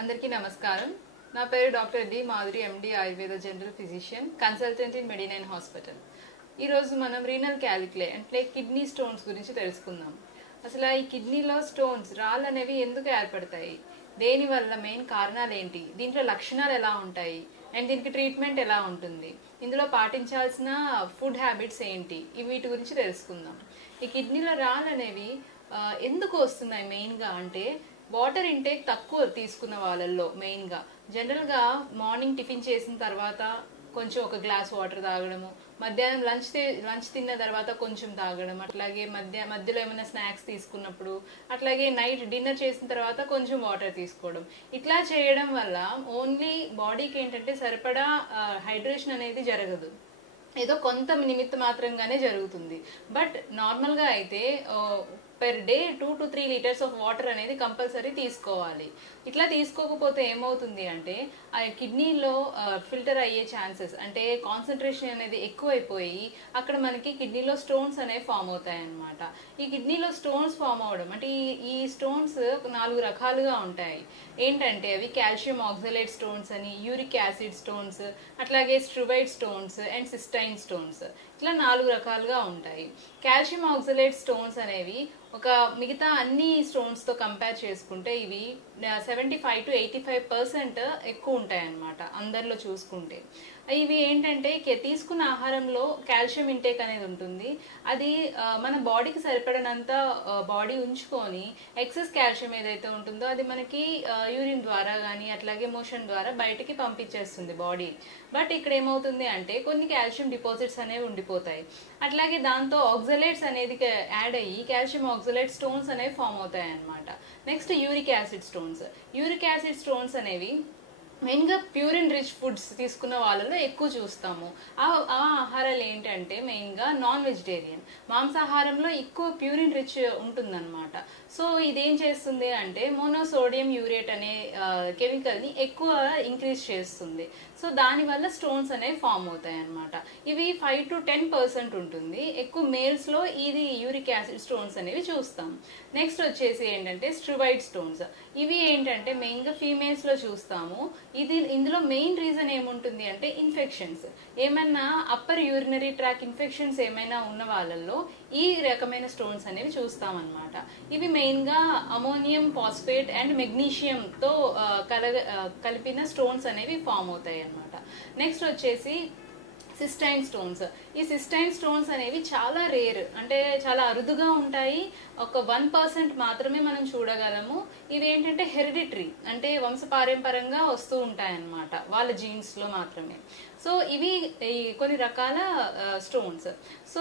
అందరికీ నమస్కారం. నా పేరు doctor D Madhuri, MD Ayurveda general physician, consultant in మెడినైన్ హాస్పిటల్. ఈరోజు మనం రీనల్ క్యాలిక్యులే అంటే కిడ్నీ స్టోన్స్ గురించి తెలుసుకుందాం. అసలు ఈ కిడ్నీలో స్టోన్స్ రాళ్ళు అనేవి ఎందుకు ఏర్పడతాయి, దేనివల్ల మెయిన్ కారణాలు ఏంటి, దీంట్లో లక్షణాలు ఎలా ఉంటాయి అండ్ దీనికి ట్రీట్మెంట్ ఎలా ఉంటుంది, ఇందులో పాటించాల్సిన ఫుడ్ హ్యాబిట్స్ ఏంటి, వీటి గురించి తెలుసుకుందాం. ఈ కిడ్నీలో రాళ్ళు అనేవి ఎందుకు వస్తున్నాయి మెయిన్గా అంటే వాటర్ ఇంటేక్ తక్కువ తీసుకున్న వాళ్ళల్లో మెయిన్గా జనరల్గా మార్నింగ్ టిఫిన్ చేసిన తర్వాత కొంచెం ఒక గ్లాస్ వాటర్ తాగడము, మధ్యాహ్నం లంచ్ తిన్న తర్వాత కొంచెం తాగడం, అట్లాగే మధ్యలో ఏమైనా స్నాక్స్ తీసుకున్నప్పుడు, అట్లాగే నైట్ డిన్నర్ చేసిన తర్వాత కొంచెం వాటర్ తీసుకోవడం. ఇట్లా చేయడం వల్ల ఓన్లీ బాడీకి ఏంటంటే సరిపడా హైడ్రేషన్ అనేది జరగదు, ఏదో కొంత నిమిత్త మాత్రంగానే జరుగుతుంది. బట్ నార్మల్గా అయితే per day 2 to 3 litres of water అనేది కంపల్సరీ తీసుకోవాలి. ఇట్లా తీసుకోకపోతే ఏమవుతుంది అంటే ఆ కిడ్నీలో ఫిల్టర్ అయ్యే ఛాన్సెస్ అంటే కాన్సన్ట్రేషన్ అనేది ఎక్కువైపోయి అక్కడ మనకి కిడ్నీలో స్టోన్స్ అనేవి ఫామ్ అవుతాయి అన్నమాట. ఈ కిడ్నీలో స్టోన్స్ ఫామ్ అవడం అంటే ఈ స్టోన్స్ 4 రకాలుగా ఉంటాయి. ఏంటంటే అవి కాల్షియం ఆక్సలేట్ స్టోన్స్ అని, యూరిక్ యాసిడ్ స్టోన్స్, అట్లాగే స్ట్రువైడ్ స్టోన్స్ అండ్ సిస్టైన్ స్టోన్స్, ఇట్లా 4 రకాలుగా ఉంటాయి. కాల్షియం ఆక్సలేట్ స్టోన్స్ అనేవి ఒక మిగతా అన్ని స్టోన్స్తో కంపేర్ చేసుకుంటే ఇవి 75 to 85% ఎక్కువ ఉంటాయి అన్నమాట అందరిలో చూసుకుంటే. ఇవి ఏంటంటే తీసుకున్న ఆహారంలో కాల్షియం ఇంటేక్ అనేది ఉంటుంది. అది మన బాడీకి సరిపడినంత బాడీ ఉంచుకొని ఎక్సెస్ కాల్షియం ఏదైతే ఉంటుందో అది మనకి యూరిన్ ద్వారా కానీ అట్లాగే మోషన్ ద్వారా బయటికి పంపించేస్తుంది బాడీ. బట్ ఇక్కడ ఏమవుతుంది అంటే కొన్ని కాల్షియం డిపాజిట్స్ అనేవి ఉండిపోతాయి. అట్లాగే దాంతో ఆక్సలేట్స్ అనేది యాడ్ అయ్యి కాల్షియం ఆక్సలేట్ స్టోన్స్ అనేవి ఫామ్ అవుతాయి అన్నమాట. Next uric acid stones. Uric acid stones అనేవి మెయిన్గా ప్యూరిన్ రిచ్ ఫుడ్స్ తీసుకున్న వాళ్ళలో ఎక్కువ చూస్తాము. ఆ ఆహారాలు ఏంటంటే మెయిన్గా నాన్ వెజిటేరియన్, మాంసాహారంలో ఎక్కువ ప్యూరిన్ రిచ్ ఉంటుందన్నమాట. సో ఇదేం చేస్తుంది అంటే మోనోసోడియం యూరేట్ అనే కెమికల్ని ఎక్కువ ఇంక్రీజ్ చేస్తుంది. సో దానివల్ల స్టోన్స్ అనేవి ఫామ్ అవుతాయి అన్నమాట. ఇవి 5 to 10% ఉంటుంది. ఎక్కువ మేల్స్లో ఇది యూరిక్ యాసిడ్ స్టోన్స్ అనేవి చూస్తాం. నెక్స్ట్ వచ్చేసి ఏంటంటే స్ట్రువైడ్ స్టోన్స్. ఇవి ఏంటంటే మెయిన్గా ఫీమేల్స్లో చూస్తాము. ఇందులో మెయిన్ రీజన్ ఏముంటుంది అంటే ఇన్ఫెక్షన్స్, ఏమన్నా అప్పర్ యూరినరీ ట్రాక్ ఇన్ఫెక్షన్స్ ఏమైనా ఉన్న వాళ్ళల్లో ఈ రకమైన స్టోన్స్ అనేవి చూస్తామన్నమాట. ఇవి మెయిన్గా అమోనియం ఫాస్ఫేట్ అండ్ మెగ్నీషియంతో కలిపిన స్టోన్స్ అనేవి ఫామ్ అవుతాయి అన్నమాట. నెక్స్ట్ వచ్చేసి సిస్టైన్ స్టోన్స్. ఈ సిస్టైన్ స్టోన్స్ అనేవి చాలా రేర్ అంటే చాలా అరుదుగా ఉంటాయి. ఒక 1% మాత్రమే మనం చూడగలము. ఇవి ఏంటంటే హెరిడిటరీ అంటే వంశపారంపరంగా వస్తూ ఉంటాయి అన్నమాట, వాళ్ళ జీన్స్లో మాత్రమే. సో ఇవి కొన్ని రకాల స్టోన్స్. సో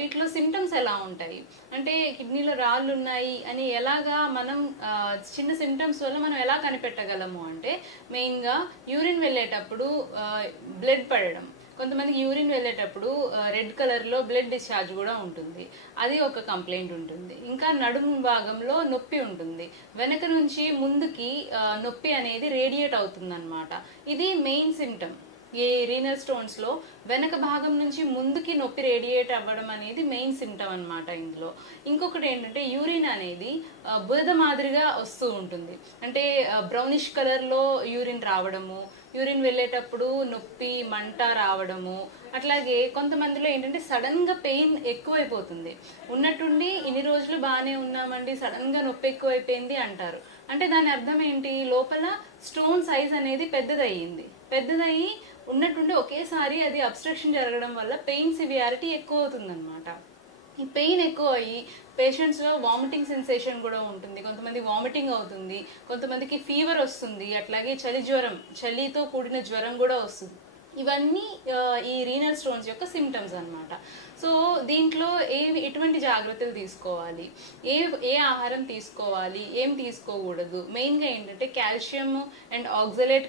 వీటిలో సిమ్టమ్స్ ఎలా ఉంటాయి అంటే కిడ్నీలో రాళ్ళు ఉన్నాయి అని ఎలాగా మనం చిన్న సిమ్టమ్స్ వల్ల మనం ఎలా కనిపెట్టగలము అంటే మెయిన్గా యూరిన్ వెళ్ళేటప్పుడు బ్లడ్ పడడం, కొంతమందికి యూరిన్ వెళ్ళేటప్పుడు రెడ్ కలర్లో బ్లడ్ డిశ్చార్జ్ కూడా ఉంటుంది, అది ఒక కంప్లైంట్ ఉంటుంది. ఇంకా నడుము భాగంలో నొప్పి ఉంటుంది, వెనక నుంచి ముందుకి నొప్పి అనేది రేడియేట్ అవుతుంది అనమాట. ఇది మెయిన్ సిమ్టమ్. ఈ రీనల్ స్టోన్స్లో వెనక భాగం నుంచి ముందుకి నొప్పి రేడియేట్ అవ్వడం అనేది మెయిన్ సిమ్టమ్ అనమాట. ఇందులో ఇంకొకటి ఏంటంటే యూరిన్ అనేది బురద మాదిరిగా వస్తూ ఉంటుంది, అంటే బ్రౌనిష్ కలర్లో యూరిన్ రావడము, యూరిన్ వెళ్ళేటప్పుడు నొప్పి మంట రావడము, అట్లాగే కొంతమందిలో ఏంటంటే సడన్గా పెయిన్ ఎక్కువైపోతుంది, ఉన్నట్టుండి ఇన్ని రోజులు బాగానే ఉన్నామండి సడన్గా నొప్పి ఎక్కువైపోయింది అంటారు. అంటే దాని అర్థం ఏంటి, లోపల స్టోన్ సైజ్ అనేది పెద్దదయ్యి ఉన్నట్టుండి ఒకేసారి అది అబ్స్ట్రక్షన్ జరగడం వల్ల పెయిన్ సివియారిటీ ఎక్కువ అవుతుంది అనమాట. ఈ పెయిన్ ఎక్కువ అయ్యి పేషెంట్స్లో వామిటింగ్ సెన్సేషన్ కూడా ఉంటుంది, కొంతమంది వామిటింగ్ అవుతుంది, కొంతమందికి ఫీవర్ వస్తుంది, అట్లాగే చలితో కూడిన జ్వరం కూడా వస్తుంది. ఇవన్నీ ఈ రీనల్ స్టోన్స్ యొక్క సిమ్టమ్స్ అన్నమాట. సో దీంట్లో ఎటువంటి జాగ్రత్తలు తీసుకోవాలి, ఏ ఆహారం తీసుకోవాలి, ఏం తీసుకోకూడదు, మెయిన్గా ఏంటంటే కాల్షియం అండ్ ఆక్సలేట్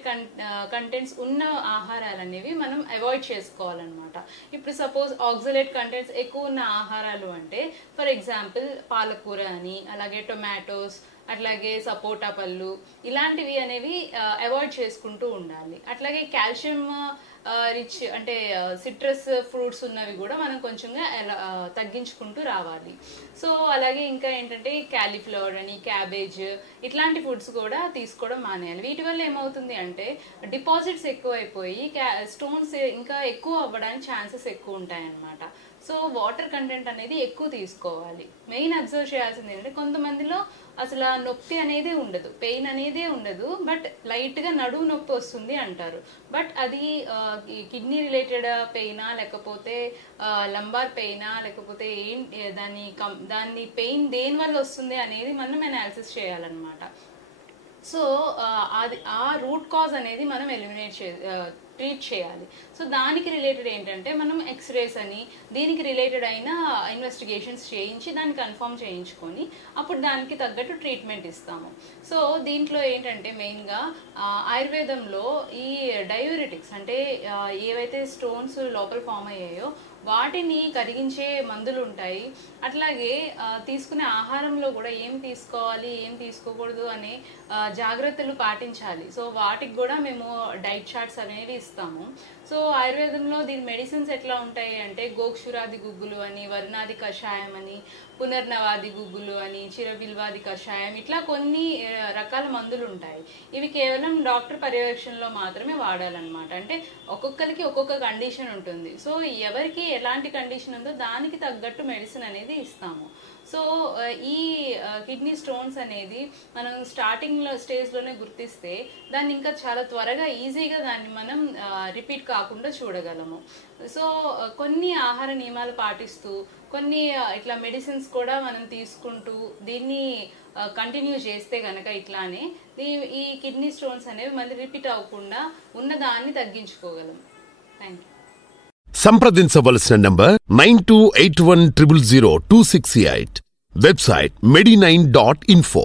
కంటెంట్స్ ఉన్న ఆహారాలు అనేవి మనం అవాయిడ్ చేసుకోవాలన్నమాట. ఇప్పుడు సపోజ్ ఆక్సలేట్ కంటెంట్స్ ఎక్కువ ఉన్న ఆహారాలు అంటే ఫర్ ఎగ్జాంపుల్ పాలకూర అని, అలాగే టొమాటోస్, అట్లాగే సపోటా పళ్ళు, ఇలాంటివి అనేవి అవాయిడ్ చేసుకుంటూ ఉండాలి. అట్లాగే కాల్షియం రిచ్ అంటే సిట్రస్ ఫ్రూట్స్ ఉన్నవి కూడా మనం కొంచెంగా తగ్గించుకుంటూ రావాలి. సో అలాగే ఇంకా ఏంటంటే క్యాలీఫ్లవర్ అని, క్యాబేజ్ ఇట్లాంటి ఫుడ్స్ కూడా తీసుకోవడం మానేయాలి. వీటి వల్ల ఏమవుతుంది అంటే డిపాజిట్స్ ఎక్కువైపోయి స్టోన్స్ ఇంకా ఎక్కువ అవ్వడానికి ఛాన్సెస్ ఎక్కువ ఉంటాయన్నమాట. సో వాటర్ కంటెంట్ అనేది ఎక్కువ తీసుకోవాలి. మెయిన్ అబ్జర్వ్ చేయాల్సింది ఏంటంటే కొంతమందిలో అసలు నొప్పి అనేది ఉండదు, పెయిన్ అనేది ఉండదు, బట్ లైట్గా నడుము నొప్పి వస్తుంది అంటారు. బట్ అది కిడ్నీ రిలేటెడ్ పెయినా లేకపోతే లంబార్ పెయినా లేకపోతే దాన్ని పెయిన్ దేని వల్ల వస్తుంది అనేది మనం అనాలిసిస్ చేయాలన్నమాట. సో అది ఆ రూట్ కాజ్ అనేది మనం ట్రీట్ చేయాలి. సో దానికి రిలేటెడ్ ఏంటంటే మనం ఎక్స్రేస్ అని దీనికి రిలేటెడ్ అయిన ఇన్వెస్టిగేషన్స్ చేయించి దాన్ని కన్ఫర్మ్ చేయించుకొని అప్పుడు దానికి తగ్గట్టు ట్రీట్మెంట్ ఇస్తాము. సో దీంట్లో ఏంటంటే మెయిన్గా ఆయుర్వేదంలో ఈ డయూరిటిక్స్ అంటే ఏవైతే స్టోన్స్ లోపల ఫామ్ అయ్యాయో వాటిని కరిగించే మందులు ఉంటాయి. అట్లాగే తీసుకునే ఆహారంలో కూడా ఏం తీసుకోవాలి ఏం తీసుకోకూడదు అనే జాగ్రత్తలు పాటించాలి. సో వాటికి కూడా మేము డైట్ చార్ట్స్ అనేవి ఇస్తాము. సో ఆయుర్వేదంలో దీని మెడిసిన్స్ ఎట్లా ఉంటాయి అంటే గోక్షురాది గుగ్గులు అని, వర్ణాది కషాయం అని, పునర్నవాది గుగ్గులు అని, చిరబిల్వాది కషాయం, ఇట్లా కొన్ని రకాల మందులు ఉంటాయి. ఇవి కేవలం డాక్టర్ పర్యవేక్షణలో మాత్రమే వాడాలన్నమాట. అంటే ఒక్కొక్కరికి ఒక్కొక్క కండిషన్ ఉంటుంది. సో ఎవరికి ఎలాంటి కండిషన్ ఉందో దానికి తగ్గట్టు మెడిసిన్ అనేది ఇస్తాము. సో ఈ కిడ్నీ స్టోన్స్ అనేది మనం స్టేజ్లోనే గుర్తిస్తే దాన్ని ఇంకా చాలా త్వరగా ఈజీగా దాన్ని మనం రిపీట్ కాకుండా చూడగలము. సో కొన్ని ఆహార నియమాలు పాటిస్తూ కొన్ని ఇట్లా మెడిసిన్స్ కూడా మనం తీసుకుంటూ దీన్ని కంటిన్యూ చేస్తే గనక ఇట్లానే ఈ కిడ్నీ స్టోన్స్ అనేవి మళ్ళీ రిపీట్ అవ్వకుండా ఉన్నదాన్ని తగ్గించుకోగలం. థ్యాంక్ యూ. సంప్రదించవలసిన నంబర్ 9281000268. Website medinine.info.